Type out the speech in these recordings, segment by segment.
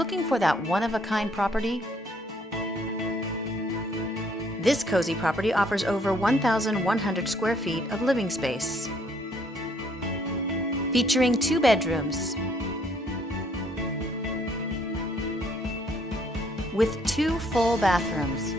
Looking for that one-of-a-kind property? This cozy property offers over 1,100 square feet of living space, featuring 2 bedrooms with 2 full bathrooms.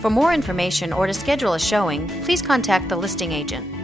For more information or to schedule a showing, please contact the listing agent.